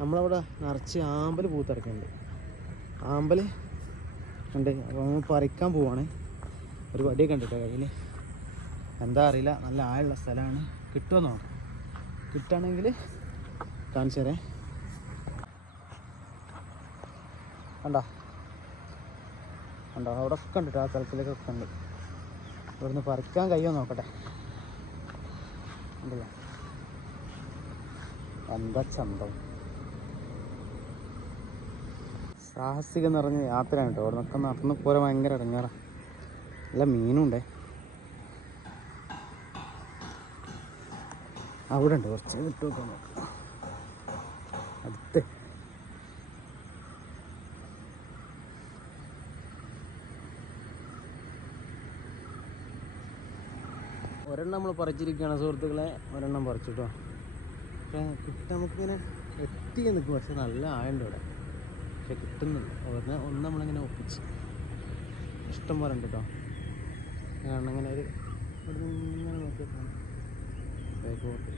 നമ്മളവിടെ നിറച്ച് ആമ്പൽ പൂത്തിറക്കുന്നുണ്ട്. ആമ്പൽ ഉണ്ട്. അപ്പോൾ പറിക്കാൻ പോവാണ്. ഒരു വടിയൊക്കെ ഉണ്ട് കയ്യിൽ എന്താ അറിയില്ല. നല്ല ആഴുള്ള സ്ഥലമാണ്. കിട്ടുമോ നോക്കാം. കിട്ടുകയാണെങ്കിൽ കാണിച്ചു തരേ. കണ്ടോ? കണ്ടോ? അവിടെ ഒക്കെ ഉണ്ട് ആ സ്ഥലത്തിലേക്കൊക്കെ ഉണ്ട്. ഇവിടുന്ന് പറിക്കാൻ കഴിയുമോ നോക്കട്ടെ. ഉണ്ടല്ലോ എന്താ സാഹസികം നിറഞ്ഞ യാത്രയാണ് കേട്ടോ. അവിടെ നിന്നൊക്കെ നടന്നു പോലെ ഭയങ്കര ഇടങ്ങാറ. നല്ല മീനുണ്ടേ. അവിടെ ഉണ്ട് കുറച്ച് വിട്ടു നോക്കാം അടുത്ത്. ഒരെണ്ണം നമ്മൾ പറിച്ചിരിക്കുകയാണ് സുഹൃത്തുക്കളെ. ഒരെണ്ണം പറിച്ചിട്ടോ കിട്ടാൻ നമുക്കിങ്ങനെ എത്തി നിൽക്കും. പക്ഷെ നല്ല ആയുണ്ട് ഇവിടെ. പക്ഷെ കിട്ടുന്നുണ്ട് ഒന്ന് ഒന്ന് നമ്മളിങ്ങനെ ഒപ്പിച്ച്. ഇഷ്ടം പോലെ ഉണ്ട് കേട്ടോ കാരണം ഇങ്ങനെ ഒരു ഇവിടെ നിന്ന് ഇങ്ങനെ നോക്കിയപ്പോൾ ബേക്കോട്ട്